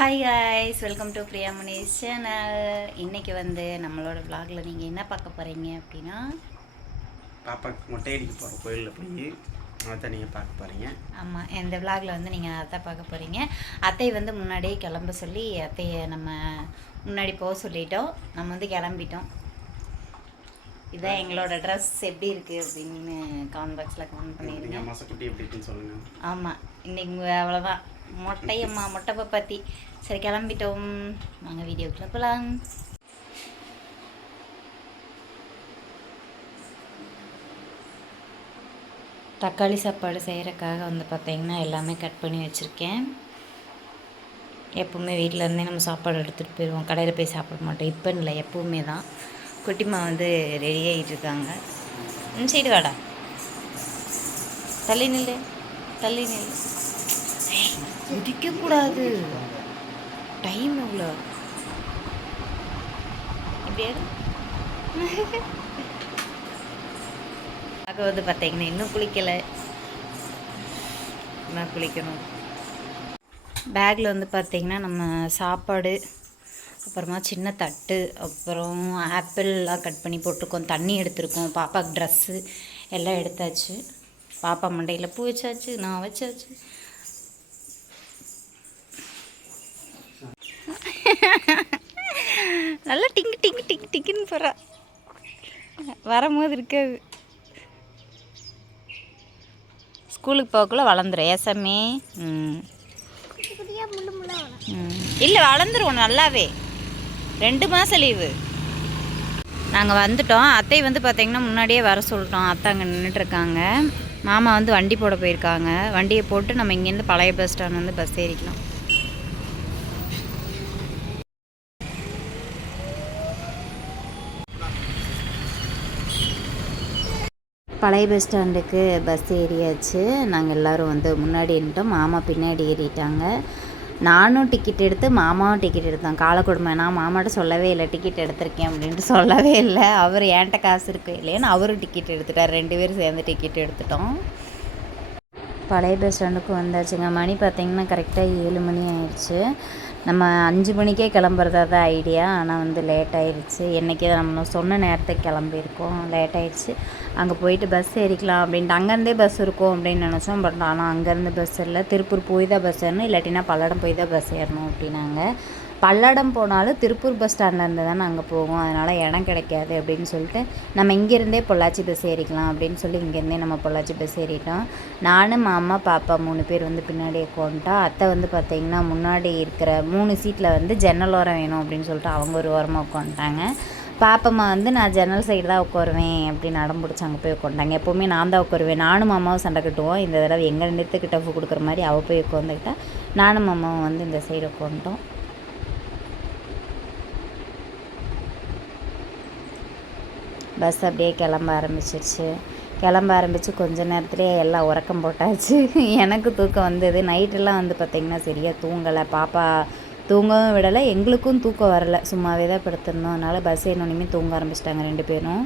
Hi guys welcome to Priya Munees channel இன்னைக்கு வந்து நம்மளோட vlogல நீங்கள் என்ன பார்க்க போகிறீங்க அப்படின்னா? பாப்பாக்கு மொட்டை அடிக்க போகிறோம் கோயிலில் போய் அதான் நீங்கள் பார்க்க போகிறீங்க ஆமாம் இந்த vlogல வந்து நீங்கள் அத்தை பார்க்க போகிறீங்க அத்தை வந்து முன்னாடியே கிளம்ப சொல்லி அத்தையை நம்ம முன்னாடி போக சொல்லிட்டோம். நம்ம வந்து கிளம்பிட்டோம். இதான் எங்களோட ட்ரெஸ் எப்படி இருக்குது அப்படின்னு கமெண்ட் பாக்ஸில் கமெண்ட் பண்ணிடுங்க நீங்கள் மசக்குட்டி எப்படி இருக்குன்னு சொல்லுங்கள் ஆமாம் இன்னைக்கு அவ்வளோதான் மொட்டையம்மா மொட்டை பப்பாத்தி. சரி கிளம்பிட்டோம். நாங்கள் வீடியோக்குள்ள போகலாம் தக்காளி சாப்பாடு செய்கிறக்காக வந்து பார்த்திங்கன்னா எல்லாமே கட் பண்ணி வச்சுருக்கேன். எப்போவுமே வீட்டில் இருந்தே நம்ம சாப்பாடு எடுத்துகிட்டு போயிடுவோம் கடையில் போய் சாப்பிட மாட்டோம். இப்போ இல்லை எப்போவுமே தான். குட்டிமா வந்து ரெடி ஆகிட்டு இருக்காங்க. ம் சைடு வாடா. தள்ளி நில்லு. தள்ளி நில்லு. குதிக்கக்கூடாது டைம் எவ்வளோ இப்படி வந்து பார்த்தீங்கன்னா இன்னும் குளிக்கலை. நான் குளிக்கணும். பேக்கில் வந்து பார்த்தீங்கன்னா நம்ம சாப்பாடு அப்புறமா சின்ன தட்டு அப்புறம் ஆப்பிள்லாம் கட் பண்ணி போட்டிருக்கோம் தண்ணி எடுத்திருக்கோம் பாப்பாவுக்கு ட்ரெஸ்ஸு எல்லாம் எடுத்தாச்சு. பாப்பா மண்டையில் பூ வச்சாச்சு நான் வச்சாச்சு. நல்லா டிங்கு டிங்கு டிங்கு டிங்குன்னு போகிறா வரும்போது இருக்காது. ஸ்கூலுக்கு போகக்குள்ள வளர்ந்துரும் ஏசமே ம். இல்லை வளர்ந்துருவோம் நல்லாவே. ரெண்டு மாதம் லீவு நாங்கள் வந்துட்டோம். அத்தை வந்து பார்த்தீங்கன்னா முன்னாடியே வர சொல்லிட்டோம். அத்தை அங்கே நின்றுட்டுருக்காங்க மாமா வந்து வண்டி போட போயிருக்காங்க. வண்டியை போட்டு நம்ம இங்கேருந்து பழைய பஸ் ஸ்டாண்ட் வந்து பஸ் ஏறிக்கலாம் பழைய பஸ் ஸ்டாண்டுக்கு பஸ் ஏறியாச்சு. நாங்கள் எல்லோரும் வந்து முன்னாடி இருந்துட்டோம் மாமா பின்னாடி ஏறிட்டாங்க. நானும் டிக்கெட் எடுத்து மாமாவும் டிக்கெட் எடுத்தோம் காலக்குடுமை நான் மாமாட்ட சொல்லவே இல்லை டிக்கெட் எடுத்திருக்கேன் அப்படின்ட்டு சொல்லவே இல்லை. அவர் ஏன்ட்ட காசு இருக்கு இல்லையான்னு அவரும் டிக்கெட் எடுத்துட்டார். ரெண்டு பேரும் சேர்ந்து டிக்கெட் எடுத்துட்டோம். பழைய பஸ் ஸ்டாண்டுக்கு வந்தாச்சுங்க. மணி பார்த்திங்கன்னா கரெக்டாக ஏழு மணி ஆயிடுச்சு. நம்ம அஞ்சு மணிக்கே கிளம்புறதா தான் ஐடியா ஆனால் வந்து லேட் ஆயிடுச்சு என்றைக்கே நம்ம சொன்ன நேரத்துக்கு கிளம்பியிருக்கோம். லேட் ஆயிடுச்சு அங்கே போயிட்டு பஸ் ஏறிக்கலாம் அப்படின்ட்டு. அங்கேருந்தே பஸ் இருக்கும் அப்படின்னு நினச்சோம். பட் ஆனால் அங்கேருந்து பஸ் இல்லை. திருப்பூர் போய் தான் பஸ் ஏறணும். இல்லாட்டினா பல்லடம் போய் தான் பஸ் ஏறணும் அப்படின்னாங்க. பல்லடம் போனாலும் திருப்பூர் பஸ் ஸ்டாண்ட்லேருந்து தான் நாங்கள் போவோம். அதனால் இடம் கிடைக்காது அப்படின்னு சொல்லிட்டு நம்ம இங்கேருந்தே பொள்ளாச்சி பஸ் ஏறிக்கலாம் அப்படின்னு சொல்லி இங்கேருந்தே நம்ம பொள்ளாச்சி பஸ் ஏறிட்டோம். நானும் மாமா பாப்பா மூணு பேர் வந்து பின்னாடி உட்காந்துட்டோம். அத்தை வந்து பார்த்திங்கன்னா முன்னாடி இருக்கிற மூணு சீட்டில் வந்து ஜன்னல் ஓரம் வேணும் அப்படின்னு சொல்லிட்டு அவங்க ஒரு ஓரமாக உட்காந்துட்டாங்க. பாப்பம்மா வந்து நான் ஜன்னல் சைடு தான் உட்காருவேன் அப்படின்னு நடம் பிடிச்சி அங்கே போய் உட்காண்டாங்க எப்போவுமே நான் தான் உட்காருவேன். நானும் மாமாவும் சண்டை கட்டுவோம். இந்த தடவை எங்கள் நிறுத்துக்கிட்ட டஃப் கொடுக்குற மாதிரி அவள் போய் உட்காந்துக்கிட்டா நானும் மாமாவும் வந்து இந்த சைடு உட்காந்துட்டோம். பஸ் அப்படியே கிளம்ப ஆரம்பிச்சிருச்சு. கிளம்ப ஆரம்பித்து கொஞ்ச நேரத்துலேயே எல்லாம் உறக்கம் போட்டாச்சு. எனக்கு தூக்கம் வந்தது. நைட்டெல்லாம் வந்து பார்த்திங்கன்னா சரியாக தூங்கலை. பாப்பா தூங்கவும் விடலை. எங்களுக்கும் தூக்கம் வரலை. சும்மாவே தான் படுத்திருந்தோம். அதனால் பஸ் ஏறினோடனே தூங்க ஆரம்பிச்சிட்டாங்க ரெண்டு பேரும்.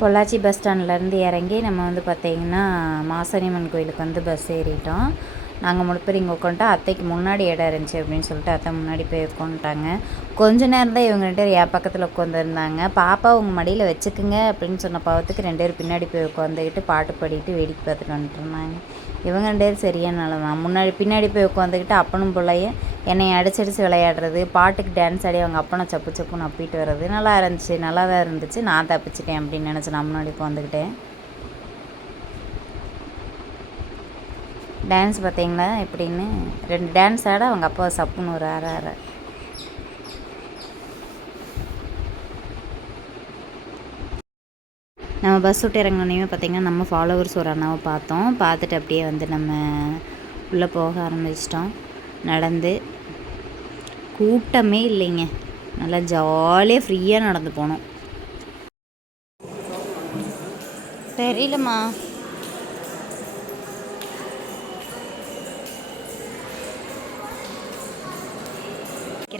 பொள்ளாச்சி பஸ் ஸ்டாண்ட்லேருந்து இறங்கி நம்ம வந்து பார்த்திங்கன்னா மாசனியம்மன் கோயிலுக்கு வந்து பஸ் ஏறிட்டோம். நாங்கள் மூணு பேர் இங்கே உட்காந்துட்டு அத்தைக்கு முன்னாடி இடம் இருந்துச்சு அப்படின்னு சொல்லிட்டு அத்தை முன்னாடி போய் உட்காந்துட்டாங்க கொஞ்ச நேரம் தான் இவங்க ரெண்டு பேர் என் பக்கத்தில் உட்காந்துருந்தாங்க பாப்பா உங்கள் மடியில் வச்சுக்குங்க அப்படின்னு சொன்ன பாவத்துக்கு ரெண்டு பேர் பின்னாடி போய் உட்காந்துக்கிட்டு பாட்டு பாடிட்டு வேடிக்கை பார்த்துட்டு வந்துட்டு இருந்தாங்க. இவங்க ரெண்டு பேரும் சரியான நிலதான் முன்னாடி பின்னாடி போய் உட்காந்துக்கிட்டு அப்பனும் பிள்ளைய என்னை அடிச்சடிச்சு விளையாடுறது பாட்டுக்கு டான்ஸ் ஆடி அவங்க அப்பனை சப்பு சப்புன்னு அப்பிட்டு வர்றது நல்லா இருந்துச்சு. நல்லா தான் இருந்துச்சு. நான் தப்பிச்சிட்டேன் அப்படின்னு நினச்சி நான் முன்னாடி உட்காந்துக்கிட்டேன் டான்ஸ் பார்த்தீங்களா? எப்படின்னு? ரெண்டு டான்ஸ் ஆட அவங்க அப்பா சப்புன்னு ஒரு ஆற ஆற நம்ம பஸ் விட்டு இறங்கினோடனே பார்த்தீங்கன்னா நம்ம ஃபாலோவர்ஸ் ஒரு அண்ணாவை பார்த்தோம். பார்த்துட்டு அப்படியே வந்து நம்ம உள்ளே போக ஆரம்பிச்சிட்டோம். நடந்து. கூட்டமே இல்லைங்க. நல்லா ஜாலியாக ஃப்ரீயாக நடந்து போனோம். தெரியலம்மா.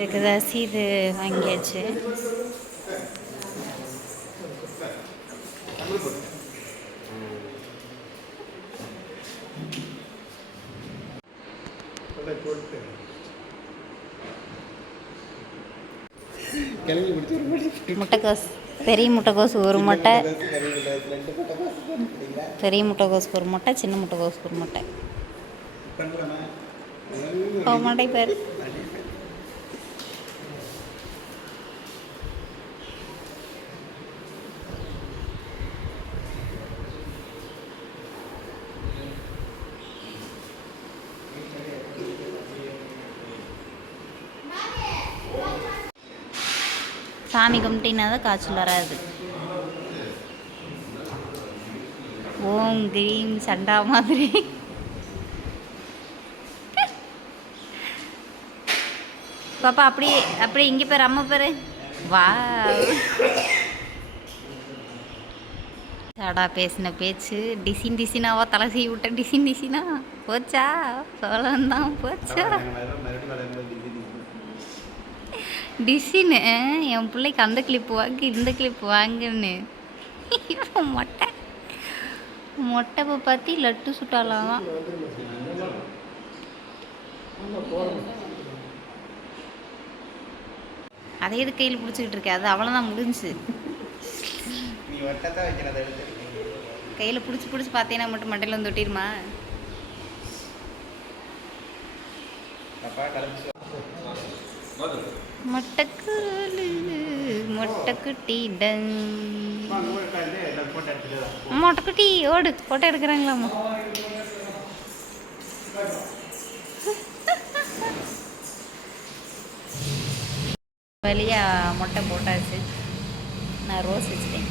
இருக்கிறதா சீது வாங்கியாச்சு. முட்டைக்கோஸ். பெரிய முட்டைக்கோஸ் ஒரு முட்டை. பெரிய முட்டைக்கோஸ்க்கு ஒரு முட்டை சின்ன முட்டைக்கோஸ்க்கு ஒரு முட்டை. போக மாட்டே பேர். சாமி கும்பிட்டினா தான் காய்ச்சல் வராது. ஓம் கிரீம் சண்டா மாதிரி. பாப்பா அப்படியே அப்படியே இங்கே பேர் அம்மா பேர். வா அடா பேசின பேச்சு டிசின் டிசினாவா தலை செய்ய விட்ட டிசின் டிசினா? போச்சா? சோழம் தான் போச்சா? டிசின்னு என் பிள்ளைக்கு அந்த கிளிப்பு வாங்கு இந்த கிளிப்பு வாங்குன்னு. மொட்டை. மொட்டை பார்த்தி லட்டு சுட்டாலாம் அதே இது கையில் பிடிச்சிக்கிட்டு இருக்கேன் அது அவ்வளோதான் எடுத்து கையில் பிடிச்சி பிடிச்சி பார்த்தீங்கன்னா மட்டும் மண்டையில் வந்து ஒட்டிடுமா? அப்பா கலந்து மொட்டைக்கூலு மொட்டைக்குட்டி டங் மொட்டைக்குட்டி ஓடு ஃபோட்டோ எடுக்கிறாங்களாம்மா. வழியா மொட்டை போட்டாச்சு. நான் ரோஸ் வச்சுட்டேன்.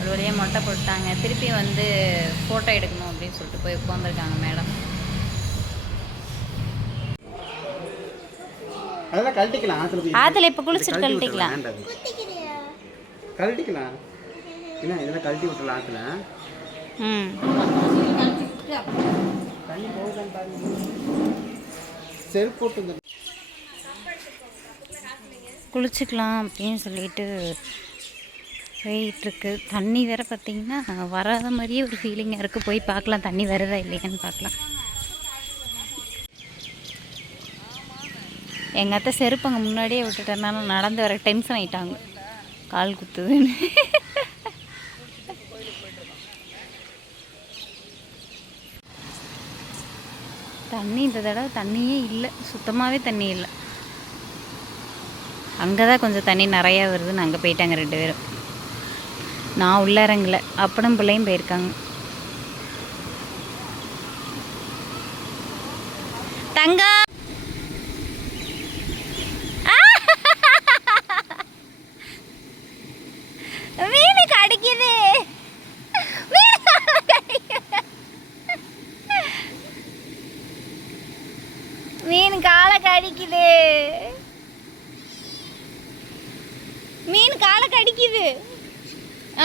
ஒரு வழியாக மொட்டை போட்டாங்க. திருப்பி வந்து ஃபோட்டோ எடுக்கணும் அப்படின்னு சொல்லிட்டு போய் உட்காந்துருக்காங்க மேடம். அதெல்லாம் கழட்டிக்கலாம் ஆத்துல போய். ஆற்றுல இப்போ குளிச்சுட்டு கழட்டி கழட்டிக்கலாம். கழட்டிக்கலாம். என்ன இதெல்லாம் கழட்டி விட்டுறலாம் ஆத்துல? ம். செருப்பு போட்டு இந்த குளிச்சுக்கலாம் அப்படின்னு சொல்லிட்டு போயிட்டுருக்கு. தண்ணி வேற பார்த்தீங்கன்னா வராத மாதிரியே ஒரு ஃபீலிங்காக இருக்குது போய் பார்க்கலாம் தண்ணி வருதா இல்லையான்னு பார்க்கலாம். எங்கள் அத்தை செருப்பு அங்கே முன்னாடியே விட்டுட்டனால நடந்து வர டென்ஷன் ஆயிட்டாங்க. கால் குத்துதுன்னு. தண்ணி இந்த தடவை தண்ணியே இல்லை. சுத்தமாகவே தண்ணி இல்லை. அங்கே தான் கொஞ்சம் தண்ணி நிறையா வருதுன்னு அங்கே போயிட்டாங்க ரெண்டு பேரும். நான் உள்ள இறங்கலை. அப்பனும் பிள்ளையும் போயிருக்காங்க தங்கம் மீன் கடிக்குது மீன் கடிக்குது மீன் காலை கடிக்குது மீன் காலை கடிக்குது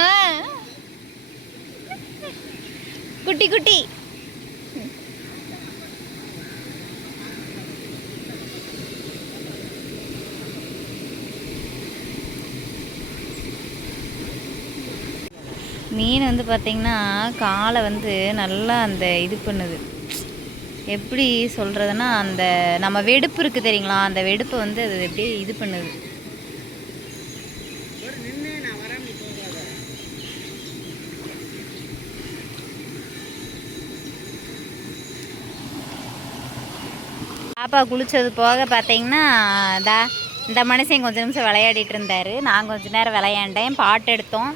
ஆ குட்டி குட்டி மீன் வந்து பார்த்திங்கன்னா காலை வந்து நல்லா அந்த இது பண்ணுது. எப்படி சொல்கிறதுனா அந்த நம்ம வெடுப்பு இருக்குது தெரியுங்களா? அந்த வெடுப்பை வந்து அது எப்படி இது பண்ணுது. பாப்பா குளிச்சது போக பார்த்தீங்கன்னா தா இந்த மனுஷன் கொஞ்சம் நிமிஷம் விளையாடிட்டு இருந்தார். நான் கொஞ்ச நேரம் விளையாண்டேன் பாட்டு எடுத்தோம்.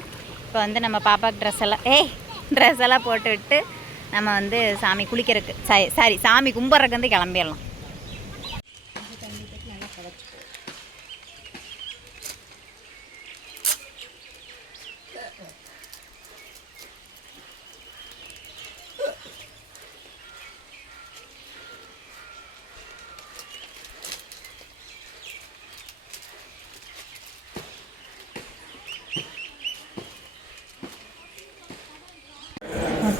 இப்போ வந்து நம்ம பாப்பாக்கு ட்ரெஸ் எல்லாம் ஏய் ட்ரெஸ் எல்லாம் போட்டு விட்டு நம்ம வந்து சாமி குளிக்கிறதுக்கு சாரி சாமி கும்பிட்றதுக்கு வந்து கிளம்பிடலாம்.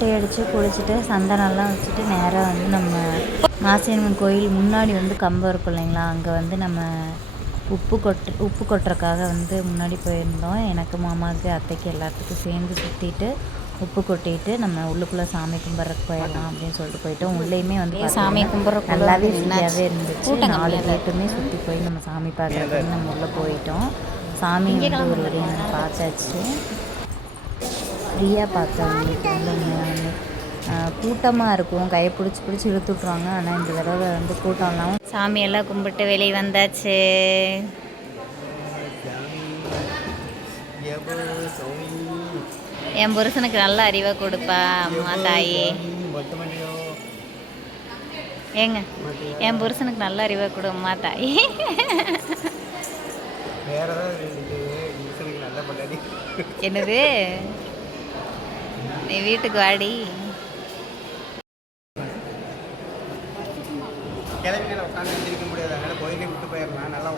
மொட்டை அடித்து குளிச்சுட்டு சந்தனம்லாம் வச்சுட்டு நேராக வந்து நம்ம மாசியம்மன் கோயில் முன்னாடி வந்து கம்பம் இருக்கும் இல்லைங்களா? அங்கே வந்து நம்ம உப்பு கொட்டு உப்பு கொட்டுறக்காக வந்து முன்னாடி போயிருந்தோம். எனக்கு மாமாவுக்கு அத்தைக்கு எல்லாத்துக்கும் சேர்ந்து சுற்றிட்டு உப்பு கொட்டிட்டு நம்ம உள்ளுக்குள்ளே சாமி கும்பிட்றதுக்கு போயிடலாம் அப்படின்னு சொல்லிட்டு போயிட்டோம். உள்ளேயுமே வந்து சாமி கும்பிட்றதுக்குள்ள நல்லாவே ஃப்ரீயாகவே? இருந்துச்சு. நாலு கேட்டுமே சுற்றி போய் நம்ம சாமி பார்க்குறதுக்கு நம்ம உள்ளே போயிட்டோம். சாமி வந்து ஒரு பார்த்தாச்சு. ஃப்ரீயாக வந்து. ஆஹ் கூட்டமாக இருக்கும். கையை பிடிச்சி பிடிச்சி இழுத்து விட்ருவாங்க ஆனால் இந்த தடவை வந்து கூட்டம் இல்லாமல் சாமியெல்லாம் கும்பிட்டு வெளியே வந்தாச்சு. என் புருஷனுக்கு நல்ல அறிவை கொடுப்பா அம்மா தாயே. ஏங்க? என் புருஷனுக்கு நல்ல அறிவை கொடு அம்மா தாயே. என்னது? நீ வீட்டுக்கு வாடி. கிளம்பி நான் உட்காந்து எந்திரிக்க முடியாது. அதனால கோயிலே விட்டு போயிடலாம். நல்லா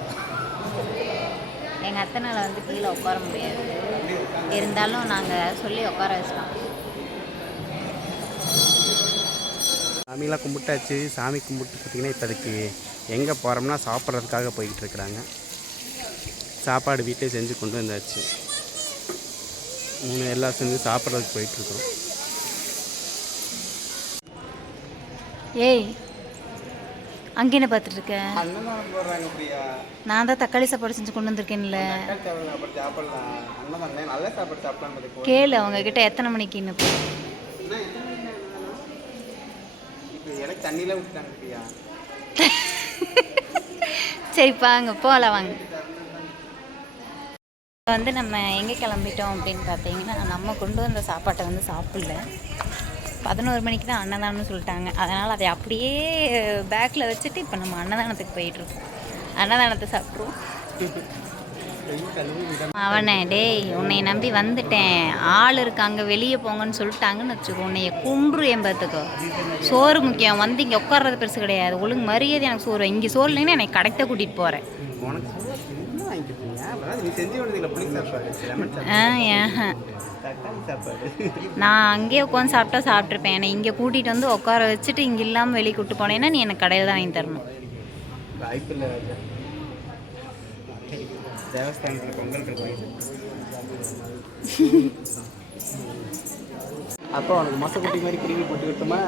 எங்கள் அத்தனால வந்து கீழே உட்கார முடியாது. இருந்தாலும் நாங்கள் சொல்லி உட்கார வச்சிட்டோம். சாமியெல்லாம் கும்பிட்டாச்சு. சாமி கும்பிட்டு பார்த்தீங்கன்னா இப்போதைக்கு எங்கே போகிறோம்னா சாப்பிட்றதுக்காக போய்கிட்டு இருக்கிறாங்க. சாப்பாடு வீட்டிலே செஞ்சு கொண்டு வந்தாச்சு. மூணு எல்லாம் செஞ்சு சாப்பிட்றதுக்கு போயிட்டுருக்கோம் ஏய் அங்கே என்ன பார்த்துட்டு இருக்க அன்னதானம் போடுறாங்க பிரியா. நான் தான் தக்காளி சாப்பாடு செஞ்சு கொண்டு வந்திருக்கேன்ல. கேளு அவங்க கிட்ட எத்தனை மணிக்கு இன்னும் சரிப்பா அங்கே போகலாம் வாங்க. வந்து நம்ம எங்கே கிளம்பிட்டோம் அப்படின்னு பார்த்தீங்கன்னா நம்ம கொண்டு வந்த சாப்பாட்டை வந்து சாப்பிடல. பதினோரு மணிக்கு தான் அன்னதானம்னு சொல்லிட்டாங்க. அதனால் அதை அப்படியே பேக்கில் வச்சுட்டு இப்போ நம்ம அன்னதானத்துக்கு போயிட்டுருக்கோம். அன்னதானத்தை சாப்பிட்ருவோம். அவனே டேய் உன்னை நம்பி வந்துட்டேன். ஆள் இருக்காங்க வெளியே போங்கன்னு சொல்லிட்டாங்கன்னு வச்சுக்கோ உன்னைய குன்று என்பதுக்கோ சோறு முக்கியம். வந்து இங்கே உட்கார்றது பெருசு கிடையாது. ஒழுங்கு மரியாதை எனக்கு சோறு. இங்கே சோறு இல்லைன்னா என்னை கடைத்த கூட்டிகிட்டு போகிறேன் நான் அங்கேயே உட்காந்து சாப்பிட்டா சாப்பிட்ருப்பேன் என்னை இங்கே கூட்டிகிட்டு வந்து உட்கார வச்சுட்டு இங்கே இல்லாமல் வெளியே கூட்டு போனேன்னா நீ எனக்கு கடையில் தான் வாங்கி தரணும். தேவஸ்தானத்தில் பொங்கல் அப்போ மொசக்குட்டி மாதிரி குருவி போட்டு விட்டுமா?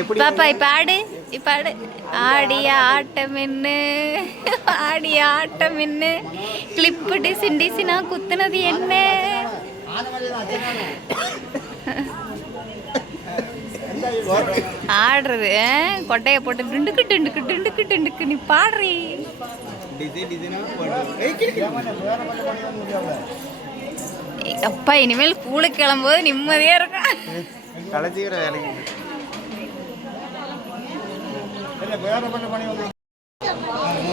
எப்படி? பாப்பா இப்போ ஆடு. பாடு ஆடிய ஆட்டம் என்ன? ஆடிய ஆட்டம் என்ன? கிளிப்பு டிசின் டிசினா குத்துனது என்ன? ஆடுறது கொட்டையை போட்டு டிண்டுக்கு டிண்டுக்கு டுண்டுக்கு டுண்டுக்கு நீ பாடுறீ. அப்பா இனிமேல் ஸ்கூலுக்கு கிளம்பும்போது நிம்மதியாக இருக்கும் வேலைக்கு.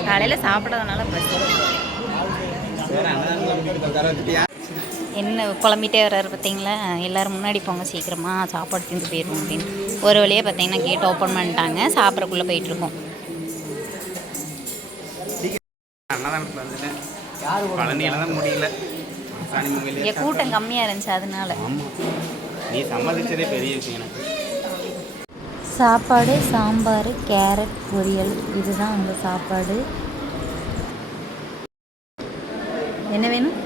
காலையில் சாப்பிடாதனால என்ன குழம்பிட்டே வர்றாரு பார்த்தீங்களா? எல்லாரும் முன்னாடி போங்க சீக்கிரமாக சாப்பாடு திந்து போயிடும் அப்படின்னு. ஒரு வழியாக பார்த்தீங்கன்னா கேட் ஓப்பன் பண்ணிட்டாங்க. சாப்பிட்றக்குள்ளே போயிட்டுருக்கோம் கூட்டம் கம்மியாக இருந்துச்சு அதனால. நீ சம்மதிச்சதே பெரிய விஷயம் எனக்கு. சாப்பாடு சாம்பார் கேரட் பொரியல். இதுதான் அந்த சாப்பாடு. என்ன வேணும்?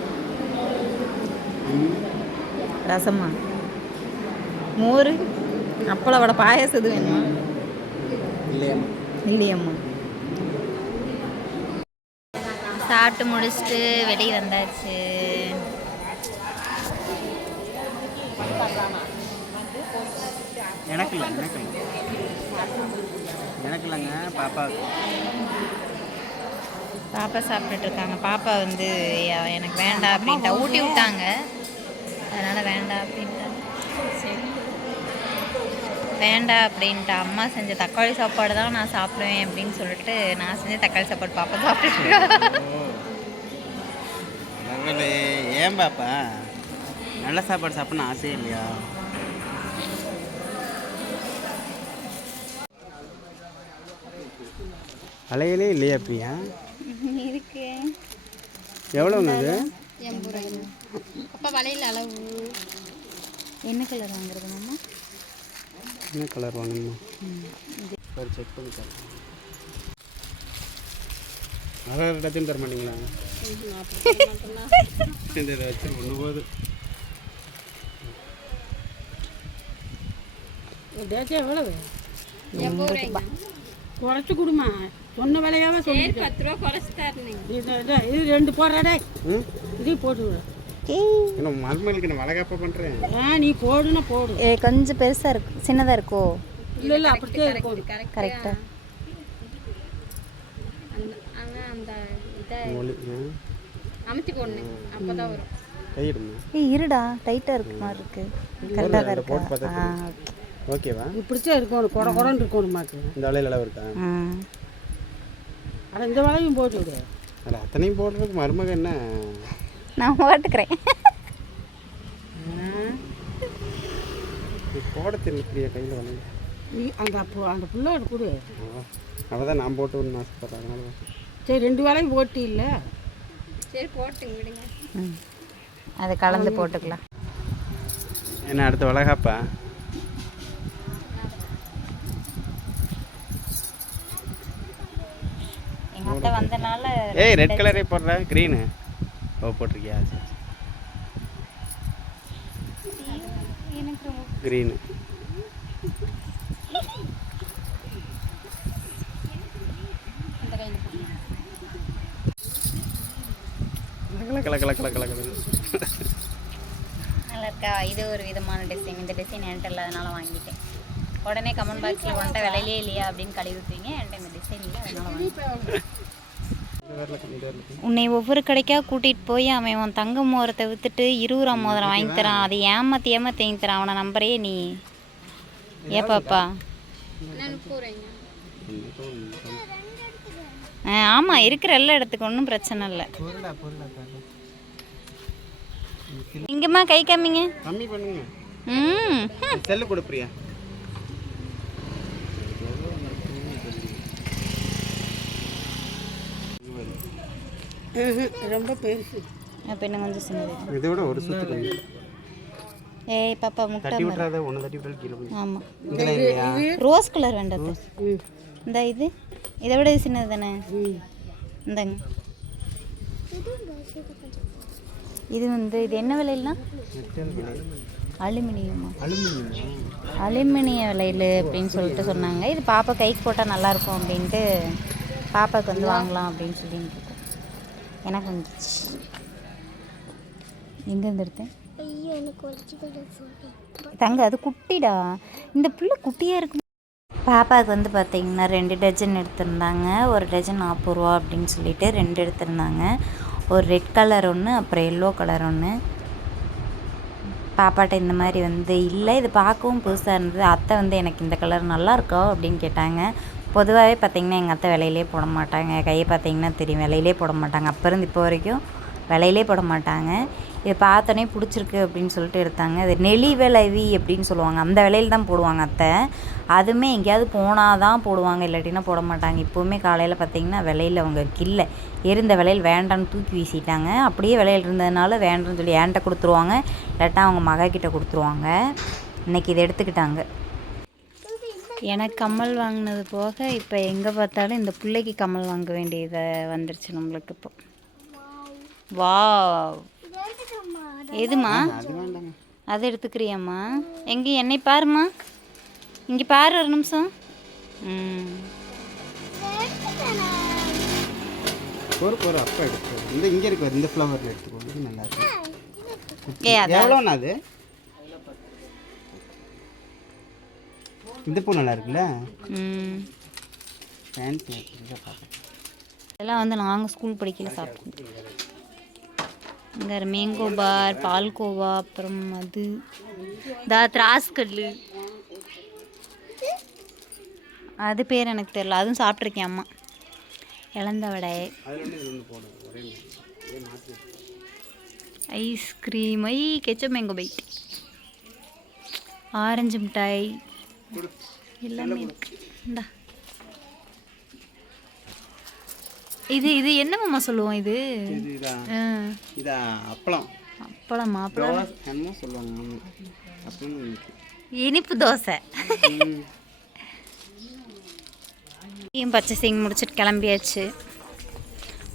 ரசமா? மோர் அப்பளம் வடை பாயாசம் எது வேணுமா? இல்லையா இல்லையம்மா. சாப்பிட்டு முடிச்சுட்டு வெளியே வந்தாச்சு. எனக்கு இல்லை எனக்கு இல்லை எனக்கு இல்லைங்க பாப்பா பாப்பா சாப்பிட்டுட்டு இருக்காங்க பாப்பா வந்து எனக்கு வேண்டாம் அப்படின்ட்டா. ஊட்டி விட்டாங்க. அதனால் வேண்டாம் அப்படின்ட்டாங்க வேண்டாம் அப்படின்ட்டா. அம்மா செஞ்ச தக்காளி சாப்பாடு தான் நான் சாப்பிடுவேன் அப்படின்னு சொல்லிட்டு நான் செஞ்ச தக்காளி சாப்பாடு பாப்பா பரவாயில்ல ஏன் பாப்பா? நல்ல சாப்பாடு சாப்பிடணும் ஆசையே இல்லையா? அலையிலே இல்லையா பிரியா? இருக்கு. எவ்வளோங்க அது? அப்பா வலையில் அளவு. என்ன கலர் வாங்குறது மாமா? என்ன கலர் வாங்கணுமா? சரி செக் பண்ணி தரேன். அரை டஜன் தர மாட்டீங்களா? இந்த இதை வச்சு ஒன்று போகுது டேச்சா எவ்வளவு? குறைச்சி கொடுமா. சொன்ன விலையாவே சொல்லி பத்து ரூபா குறைச்சிட்டாரு நீங்கள் இது ரெண்டு போடுறாடே இது போட்டு நீ போடுனா போடு. ஏ, கொஞ்சம் பெருசாக இருக்கு சின்னதாக இருக்கோ? இல்லை இல்லை அப்படித்தான் இருக்கும். அமைச்சு போடணும். வரும். ஏய் இருடா. டைட்டாக இருக்கு மாதிரி இருக்கு கரெக்டாக தான் இருக்கா? ஓகேவா? இப்படித்தான் இருக்கணும். குறை குறைன்னு இருக்கணுமாக்கு இந்த வலையில் அளவு இருக்கா? அட இந்த விலையும் போட்டு விடு. அது அத்தனையும் போடுறதுக்கு மருமக என்ன? நான் ஓட்டுக்கிறேன். இது போட தெரியலையா கையில் வலை நீ அந்த அப்போ அந்த பிள்ளை கொடு. அவள் தான் நான் போட்டு விடணும்னு ஆசைப்பட்றேன் அதனால தான். சரி ரெண்டு வேலையும் போட்டு இல்லை? சரி போட்டுங்க விடுங்க. ம். அதை கலந்து போட்டுக்கலாம். என்ன அடுத்த வளகாப்பா? அத்தை வந்தனால ஏய் ரெட் கலரே போடுற க்ரீனு ஓ போட்டிருக்கியா? சரி க்ரீனு நல்லா இருக்கா? இது ஒரு விதமான டிசைன் இந்த டிசைன் என்கிட்ட இல்லாதனால வாங்கிட்டேன். உடனே கமெண்ட் பாக்ஸில் கொண்ட விலையிலே இல்லையா அப்படின்னு கழுவி ஊற்றுவீங்க என்கிட்ட இந்த டிசைன் இல்லை அதனால வாங்கிட்டேன் இந்த வரல இந்த வரல உன்னை ஒவ்வொரு கடைக்கா கூட்டிகிட்டு போய் அவன் உன் தங்க மோதிரத்தை விற்றுட்டு இருபது மோதிரம் வாங்கி தரான். அதை ஏமாற்றி ஏமாற்றி வாங்கி தரான். அவனை நம்பரே நீ? ஏப்பாப்பா ஆ ஆமாம் இருக்கிற எல்லா இடத்துக்கு ஒன்றும் பிரச்சனை இல்லை. இங்கேம்மா கை காமிங்க. ம். செல்லு கொடு பிரியா ரொம்ப பெருசு. அப்போ இன்னும் கொஞ்சம் சின்னது? இதை விட ஒரு சுத்து கம்மி ஏய் பாப்பா முட்டை தட்டி விட்றாத ஒன்று தட்டி விட்டாலும் கீழே போய் ஆமாம் இல்லையா? ரோஸ் கலர் வேண்டது ம் இந்த இது. இதை விட இது சின்னது தானே? இந்தாங்க. இது வந்து இது என்ன விலையிலாம் அலுமினியமா? அலுமினியம்? அலுமினிய விலையில் அப்படின்னு சொல்லிட்டு சொன்னாங்க. இது பாப்பா கைக்கு போட்டால் நல்லாயிருக்கும் அப்படின்ட்டு பாப்பாவுக்கு வந்து வாங்கலாம் அப்படின்னு சொல்லிட்டு. எனக்கு வந்துச்சு எங்கேருந்து எடுத்தேன்? தங்க அது குட்டிடா. இந்த பிள்ளை குட்டியாக இருக்கு. பாப்பாவுக்கு வந்து பார்த்தீங்கன்னா ரெண்டு டஜன் எடுத்திருந்தாங்க. ஒரு டஜன் நாற்பது ரூபா அப்படின்னு சொல்லிட்டு ரெண்டு எடுத்திருந்தாங்க. ஒரு ரெட் கலர் ஒன்று அப்புறம் எல்லோ கலர் ஒன்று பாப்பாட்ட இந்த மாதிரி வந்து இல்லை இது பார்க்கவும் புதுசாக இருந்தது. அத்தை வந்து எனக்கு இந்த கலர் நல்லா இருக்கா? அப்படின்னு கேட்டாங்க. பொதுவாகவே பார்த்தீங்கன்னா எங்கள் அத்தை விலையிலே போட மாட்டாங்க. கையை பார்த்திங்கன்னா தெரியும் விலையிலே போட மாட்டாங்க. அப்போ இருந்து இப்போ வரைக்கும் விலையிலே போட மாட்டாங்க. இது பார்த்தோன்னே பிடிச்சிருக்கு அப்படின்னு சொல்லிட்டு எடுத்தாங்க. அது நெளி விளைவி அப்படின்னு சொல்லுவாங்க. அந்த விலையில தான் போடுவாங்க அத்தை. அதுவுமே எங்கேயாவது போனால் தான் போடுவாங்க. இல்லாட்டினா போட மாட்டாங்க. இப்போவுமே காலையில் பார்த்தீங்கன்னா விலையில் அவங்க இல்லை இருந்த விலையில் வேண்டான்னு தூக்கி வீசிட்டாங்க. அப்படியே விலையில் இருந்ததுனால வேண்டாம்னு சொல்லி ஏன்ட்ட கொடுத்துருவாங்க. இல்லாட்டா அவங்க மகக்கிட்ட கொடுத்துருவாங்க. இன்னைக்கு இதை எடுத்துக்கிட்டாங்க. எனக்கு கம்மல் வாங்கினது போக இப்போ எங்கே பார்த்தாலும் இந்த பிள்ளைக்கு கம்மல் வாங்க வேண்டியது வந்துருச்சு நம்மளுக்கு இப்போ. வா எதுமா? அது எடுத்துக்கிறியாம்மா? எங்கே என்னை பாருமா இங்கே பாரு ஒரு நிமிஷம். ம். ஒரு அப்பா எடுத்து இந்த இங்கே இருக்கு இந்த ஃப்ளவரில் எடுத்துக்கோங்க இது நல்லா இருக்கு. ஏ அதான். எவ்வளோண்ணா அது? இந்த பூ நல்லா இருக்குல்ல ஃபேன்சி இதெல்லாம் வந்து நாங்கள் ஸ்கூல் படிக்கல சாப்பிட்டோம். இங்கே மேங்கோ பார் பால்கோவா அப்புறம் அது தா திராஸ்கல் அது பேர் எனக்கு தெரியல. அதுவும் சாப்பிட்ருக்கேன் அம்மா. இளந்த வடை. ஐஸ்கிரீம் ஐ கெச்சப் மேங்கோ பைட் ஆரஞ்சு மிட்டாய். எல்லாமே இந்தா. இது இது என்னமாம்மா சொல்லுவோம் இது? இது அப்பளம். அப்பளம்? அப்பளம். சொல்லுவாங்க இருக்கு. இனிப்பு. தோசை. பர்ச்சேசிங் முடிச்சுட்டு கிளம்பியாச்சு.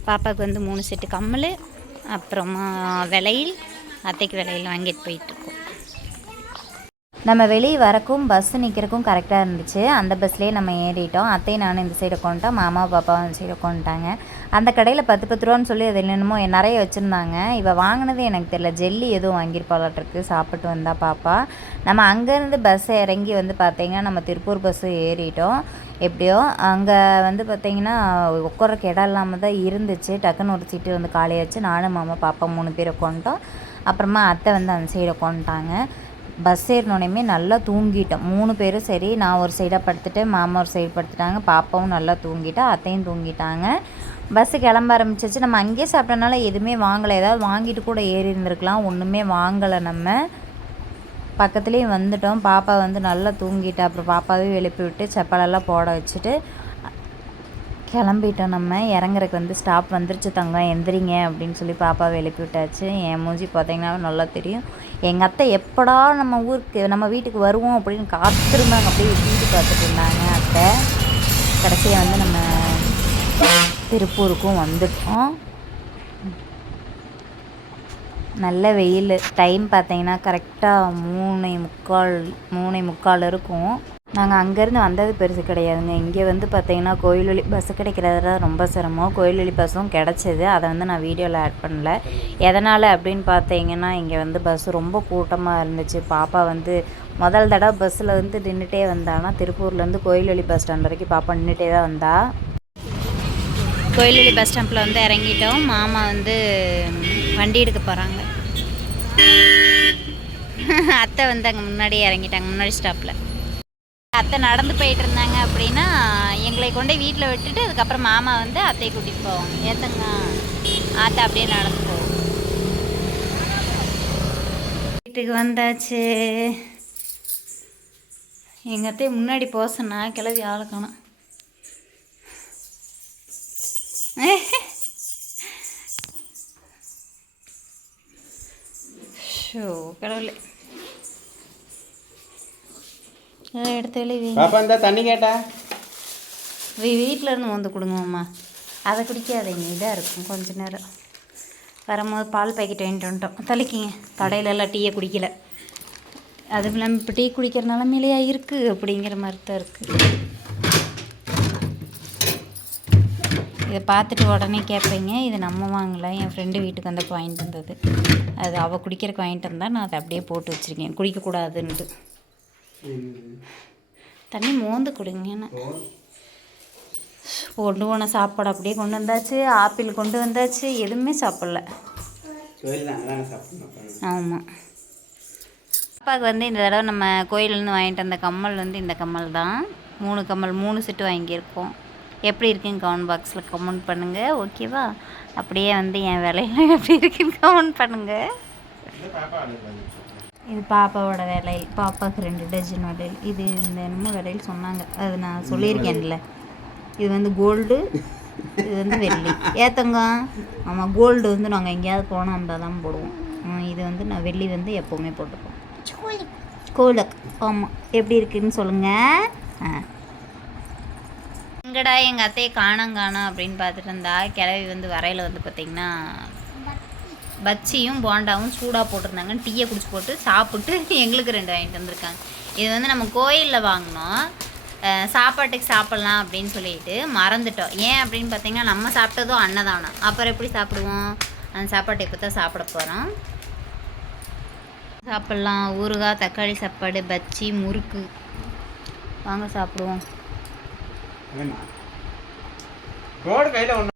பாப்பாவுக்கு வந்து மூணு செட்டு கம்மல் அப்புறமா விலையில் அத்தைக்கு விலையில் வாங்கிட்டு போயிட்டுருக்கோம் நம்ம வெளியே வரக்கும் பஸ் நிற்கிறக்கும் கரெக்டாக இருந்துச்சு. அந்த பஸ்லேயே நம்ம ஏறிட்டோம். அத்தையும் நானும் இந்த சைடு கொண்டுட்டோம் மாமா பாப்பாவும் இந்த சைடு கொண்டுட்டாங்க அந்த கடையில் பத்து பத்து ரூபான்னு சொல்லி அது என்னென்னமோ நிறைய வச்சுருந்தாங்க. இவள் வாங்கினது எனக்கு தெரியல. ஜெல்லி எதுவும் வாங்கியிருப்பாளாட்டிருக்கு சாப்பிட்டு வந்தா பாப்பா. நம்ம அங்கேருந்து பஸ் இறங்கி வந்து பார்த்தீங்கன்னா நம்ம திருப்பூர் பஸ்ஸு ஏறிட்டோம். எப்படியோ அங்கே வந்து பார்த்தீங்கன்னா உட்கார இடம் இல்லாமல் தான் இருந்துச்சு. டக்குன்னு ஒரு சீட்டு வந்து காலியாச்சு. நானும் மாமா பாப்பா மூணு பேர் உட்காந்துட்டோம் அப்புறமா அத்தை வந்து அந்த சைடு உட்காந்துட்டாங்க பஸ் ஏறினோடனே நல்லா தூங்கிட்டோம். மூணு பேரும் சரி நான் ஒரு சைடாக படுத்துட்டு மாமா ஒரு சைடு படுத்துட்டாங்க பாப்பாவும் நல்லா தூங்கிட்டா அத்தையும் தூங்கிட்டாங்க. பஸ்ஸு கிளம்ப ஆரம்பிச்சிச்சு. நம்ம அங்கேயே சாப்பிட்டனால எதுவுமே வாங்கலை. ஏதாவது வாங்கிட்டு கூட ஏறி இருந்திருக்கலாம். ஒன்றுமே வாங்கலை நம்ம. பக்கத்துலேயும் வந்துட்டோம். பாப்பா வந்து நல்லா தூங்கிட்டா. அப்புறம் பாப்பாவே எழுப்பி விட்டு செப்பலெல்லாம் போட வச்சுட்டு கிளம்பிட்டோம் நம்ம. இறங்குறதுக்கு வந்து ஸ்டாப் வந்துருச்சு தங்கம். எந்திரிங்க அப்படின்னு சொல்லி பாப்பாவை எழுப்பி விட்டாச்சு. என் மூஞ்சி பார்த்தீங்கன்னா நல்லா தெரியும். எங்கள் அத்தை எப்படா நம்ம ஊருக்கு நம்ம வீட்டுக்கு வருவோம் அப்படின்னு காத்திருந்தாங்க. அப்படியே வீட்டு பார்த்துட்டு இருந்தாங்க அத்தை. கடைசியாக வந்து நம்ம திருப்பூருக்கும் வந்துட்டோம். நல்ல வெயில். டைம் பார்த்தீங்கன்னா கரெக்டாக மூணு முக்கால் மூணு முக்கால் இருக்கும். நாங்கள் அங்கேருந்து வந்தது பெருசு கிடையாதுங்க. இங்கே வந்து பார்த்தீங்கன்னா கோயிலொலி பஸ்ஸு கிடைக்கிறது ரொம்ப சிரமம். கோயிலொலி பஸ்ஸும் கிடச்சிது. அதை வந்து நான் வீடியோவில் ஆட் பண்ணல. எதனால் அப்படின்னு பார்த்தீங்கன்னா இங்கே வந்து பஸ் ரொம்ப கூட்டமாக இருந்துச்சு. பாப்பா வந்து முதல் தடவை பஸ்ஸில் வந்து நின்றுட்டே வந்தானா திருப்பூர்லேருந்து கோயிலொலி பஸ் ஸ்டாண்ட் வரைக்கும் பாப்பா நின்றுட்டே தான் வந்தா. கோயிலி பஸ் ஸ்டாம்பில் வந்து இறங்கிட்டோம். மாமா வந்து வண்டி எடுக்க போகிறாங்க அத்தை வந்து அங்கே முன்னாடியே இறங்கிட்டாங்க. முன்னாடி ஸ்டாப்பில் அத்தை நடந்து போயிட்டு இருந்தாங்க அப்படின்னா எங்களை கொண்டு போய் வீட்டில் விட்டுட்டு அதுக்கப்புறம் மாமா வந்து அத்தையை கூட்டிகிட்டு போவாங்க. ஏத்தங்க ஆத்தா அப்படியே நடந்து போவோம் வீட்டுக்கு வந்தாச்சு. எங்கள் அத்தையை முன்னாடி போக சொன்னா கிளவி ஆளுக்கணும் ஷோ கடவுளே. எடுத்து எழுதி பாப்பா இந்த தண்ணி கேட்டா. வீட்டில் இருந்து வந்து கொடுங்கம்மா அதை குடிக்காதீங்க இதாக இருக்கும் கொஞ்ச நேரம். வரும்போது பால் பாக்கெட் வாங்கிட்டு வந்துட்டோம். தலைக்கிங்க கடையில எல்லாம் டீயை குடிக்கல. அதுவும் இல்லாமல் இப்போ டீ குடிக்கிற நிலமையிலையா இருக்குது அப்படிங்கிற மாதிரி தான் இருக்குது இதை பார்த்துட்டு உடனே கேட்பீங்க இது நம்ம வாங்கலை என் ஃப்ரெண்டு வீட்டுக்கு வந்தப்போ வாங்கிட்டு வந்தது. அது அவள் குடிக்கிறக்கு வாங்கிட்டு வந்தா நான் அதை அப்படியே போட்டு வச்சுருக்கேன் குடிக்கக்கூடாதுன்ட்டு தண்ணி மோந்து கொடுங்கன்னு கொண்டு போன சாப்பாடு அப்படியே கொண்டு வந்தாச்சு ஆப்பிள் கொண்டு வந்தாச்சு எதுவுமே சாப்பிடல. ஆமாம் அப்பாவுக்கு வந்து இந்த தடவை நம்ம கோயிலேருந்து வாங்கிட்டு வந்த கம்மல் வந்து இந்த கம்மல் தான். மூணு கம்மல் மூணு செட்டு வாங்கியிருக்கோம். எப்படி இருக்குன்னு கமெண்ட் பாக்ஸில் கமெண்ட் பண்ணுங்கள் ஓகேவா? அப்படியே வந்து என் வேலையெல்லாம் எப்படி இருக்குன்னு கமெண்ட் பண்ணுங்கள் இது பாப்பாவோட விலையில் பாப்பாவுக்கு ரெண்டு டஜன் விலையில் இது இந்த என்னமோ விலையில் சொன்னாங்க. அது நான் சொல்லியிருக்கேன்ல. இது வந்து கோல்டு இது வந்து வெள்ளி. ஏத்தங்க ஆமாம் கோல்டு வந்து நாங்கள் எங்கேயாவது போனால் அந்த தான் போடுவோம் இது வந்து நான் வெள்ளி வந்து எப்போவுமே போட்டுப்போம். கோலக் ஆமாம் எப்படி இருக்குன்னு சொல்லுங்கள் ஆ. எங்கடா எங்கள் அத்தையை காணாங்கானா அப்படின்னு பார்த்துட்டு இருந்தா கிளவி வந்து வரையில் வந்து பார்த்திங்கன்னா பச்சியும் போண்டாவும் சூடாக போட்டிருந்தாங்க. டீயை குடிச்சு போட்டு சாப்பிட்டு எங்களுக்கு ரெண்டு வாங்கிட்டு வந்திருக்காங்க. இது வந்து நம்ம கோயிலில் வாங்கினோம். சாப்பாட்டுக்கு சாப்பிட்லாம் அப்படின்னு சொல்லிட்டு மறந்துட்டோம். ஏன் அப்படின்னு பார்த்தீங்கன்னா நம்ம சாப்பிட்டதும் அன்னதானம். அப்புறம் எப்படி சாப்பிடுவோம்? அந்த சாப்பாட்டை இப்போ தான் சாப்பிட போகிறோம் சாப்பிட்லாம். ஊறுகாய் தக்காளி சாப்பாடு பச்சி முறுக்கு. வாங்க சாப்பிடுவோம். கையில் ஒன்று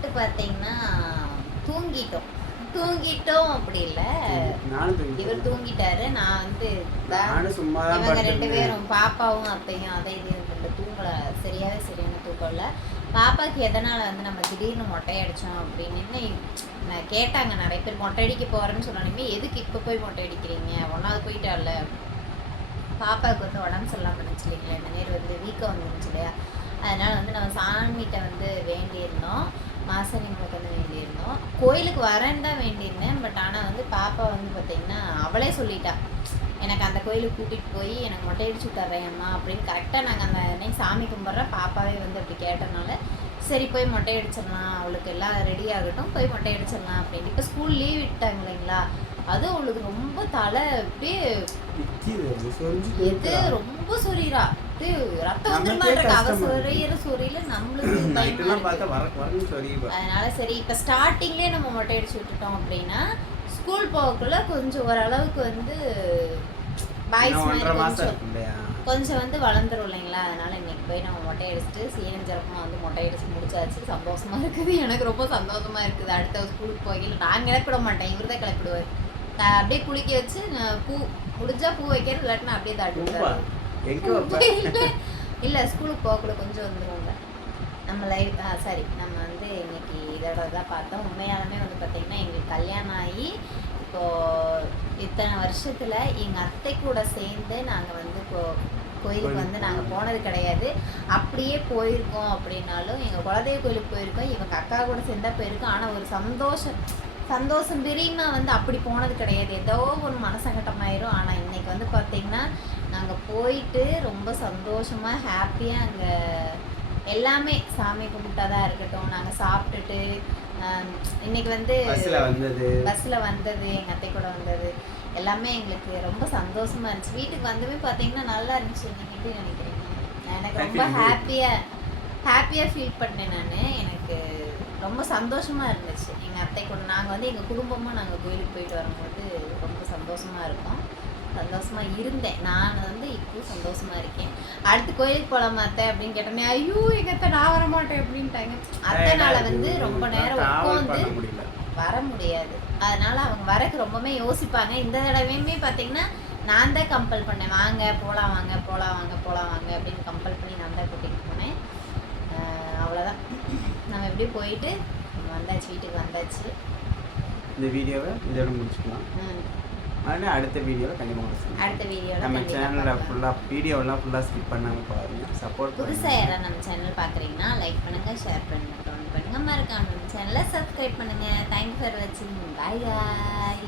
சாப்பிட்டு பார்த்தீங்கன்னா தூங்கிட்டோம். தூங்கிட்டோம் அப்படி இல்லை. இவர் தூங்கிட்டாரு. நான் வந்து இவங்க ரெண்டு. பேரும் பாப்பாவும் அத்தையும் அதை இது தூங்கல. சரியாவே சரியான தூக்கம் இல்லை பாப்பாக்கு எதனால் வந்து நம்ம திடீர்னு மொட்டை அடித்தோம் அப்படின்னு கேட்டாங்க நிறைய பேர் மொட்டை அடிக்க போகிறேன்னு சொன்னாலுமே எதுக்கு இப்போ போய் மொட்டை அடிக்கிறீங்க ஒன்றாவது போயிட்டால. பாப்பாவுக்கு வந்து உடம்பு சரியில்லாமல் இருந்துச்சு இல்லைங்களா? இந்த நேரம் வந்து வீக்கம் வந்துருந்துச்சு இல்லையா? அதனால் வந்து நம்ம சாமிகிட்ட வந்து வேண்டியிருந்தோம். மாசனிங்களுக்கு வந்து வேண்டியிருந்தோம். கோயிலுக்கு வரேன்னு தான் வேண்டியிருந்தேன். பட் ஆனால் வந்து பாப்பா வந்து பார்த்திங்கன்னா அவளே சொல்லிட்டா. எனக்கு அந்த கோயிலுக்கு கூட்டிகிட்டு போய் எனக்கு மொட்டை அடிச்சு விட்டுறேம்மா அப்படின்னு கரெக்டாக நாங்கள் அந்த அன்னைக்கு சாமி கும்பிட்ற பாப்பாவே வந்து அப்படி கேட்டனால சரி போய் மொட்டை அடிச்சிடலாம். அவளுக்கு எல்லாம் ரெடி ஆகட்டும். போய் மொட்டை அடிச்சிடலாம் அப்படின்ட்டு. இப்போ ஸ்கூல் லீவ் விட்டாங்க இல்லைங்களா? அது அவளுக்கு ரொம்ப தலை அப்படியே எது ரொம்ப சொரியறா. அப்படியே ரத்தம் வந்துருமா இருக்கு அவ. சொரியற சொரியல நம்மளுக்கு பயமா இருக்கு. பார்த்தா அதனால சரி இப்போ ஸ்டார்டிங்லேயே நம்ம மொட்டை அடிச்சு விட்டுட்டோம் அப்படின்னா ஸ்கூல் போகக்குள்ள கொஞ்சம் ஓரளவுக்கு வந்து பாய்ஸ் மாதிரி கொஞ்சம் கொஞ்சம் வந்து வளர்ந்துரும் இல்லைங்களா? அதனால இன்னைக்கு போய் நம்ம மொட்டை அடிச்சுட்டு சீனம் சிறப்பமாக வந்து மொட்டை அடிச்சு முடிச்சாச்சு. சந்தோஷமா இருக்குது. எனக்கு ரொம்ப சந்தோஷமா இருக்குது. அடுத்த ஸ்கூலுக்கு போகல நான் கிளப்பிட மாட்டேன். இவர் தான் கிளப்பிடுவார். அப்படியே குளிக்க வச்சு பூ முடிஞ்சா பூ வைக்கிறது இல்லாட்டி நான் அப்படியே தாட்டி இல்லை ஸ்கூலுக்கு போகக்குள்ள கொஞ்சம் வந்துருவோங்க. நம்ம லைஃப் சாரி நம்ம வந்து இன்னைக்கு இதோட தான் பார்த்தோம். உண்மையாலுமே வந்து பார்த்திங்கன்னா எங்களுக்கு கல்யாணம் ஆகி இப்போ இத்தனை வருஷத்துல எங்க அத்தை கூட சேர்ந்து நாங்க வந்து இப்போ கோயிலுக்கு வந்து நாங்க போனது கிடையாது. அப்படியே போயிருக்கோம் அப்படின்னாலும் எங்க குலதெய்வ கோயிலுக்கு போயிருக்கோம். இவங்க அக்கா கூட சேர்ந்தா போயிருக்கோம். ஆனா ஒரு சந்தோஷம் சந்தோஷம் பிரியமா வந்து அப்படி போனது கிடையாது. ஏதோ ஒரு மனசங்கட்டமாயிரும். ஆனா இன்னைக்கு வந்து பாத்தீங்கன்னா நாங்க போயிட்டு ரொம்ப சந்தோஷமா ஹாப்பியா அங்க எல்லாமே சாமி கும்பிட்டதா இருக்கட்டும். நாங்க சாப்பிட்டுட்டு இன்னைக்கு வந்து பஸ்ஸில் வந்தது. எங்கள் அத்தை கூட வந்தது. எல்லாமே எங்களுக்கு ரொம்ப சந்தோஷமா இருந்துச்சு. வீட்டுக்கு வந்தவே பார்த்தீங்கன்னா நல்லா இருந்துச்சு நீங்கள் எப்படி நினைக்கிறீங்க? எனக்கு ரொம்ப. ஹாப்பியாக ஹாப்பியாக ஃபீல் பண்ணேன் நான். எனக்கு ரொம்ப சந்தோஷமா இருந்துச்சு. எங்கள் அத்தை கூட நாங்கள் வந்து எங்கள் குடும்பமாக நாங்கள் கோயிலுக்கு போயிட்டு வரும்போது ரொம்ப சந்தோஷமா இருக்கோம். சந்தோஷமா இருந்தேன். நான் வந்து இப்போ சந்தோஷமா இருக்கேன். அடுத்து கோயிலுக்கு போகலாமா அத்தை அப்படின்னு கேட்டோன்னே ஐயோ எங்கள் அத்தை நான் வர மாட்டேன் அப்படின்ட்டாங்க. அத்தைனால வந்து ரொம்ப நேரம் உட்காந்து வர முடியாது. அதனால அவங்க வரக்கு ரொம்பவே யோசிப்பாங்க. இந்த தடவையுமே பார்த்தீங்கன்னா நான் தான் கம்பல் பண்ணேன். வாங்க போகலாம் வாங்க போகலாம் வாங்க போகலாம் வாங்க அப்படின்னு கம்பல் பண்ணி நான் தான் கூட்டிகிட்டு போனேன். அவ்வளோதான் நம்ம எப்படியும் போயிட்டு வந்தாச்சு வீட்டுக்கு வந்தாச்சு. இந்த வீடியோவை இதோட முடிச்சுக்கலாம். மறுபடியும் அடுத்த வீடியோவில் கண்டிப்பாக அடுத்த வீடியோவில் நம்ம சேனலில் ஃபுல்லாக வீடியோலாம் ஃபுல்லாக ஸ்கிப் பண்ணாமல் பாருங்கள் சப்போர்ட் புதுசாக யாராவது நம்ம சேனல் பார்க்குறீங்கன்னா லைக் பண்ணுங்கள் ஷேர் பண்ணுங்கள் கமெண்ட் பண்ணுங்கள் மறக்காம நம்ம சேனலை சப்ஸ்கிரைப் பண்ணுங்கள் தேங்க்யூ ஃபார் வாட்சிங் பாய் பாய்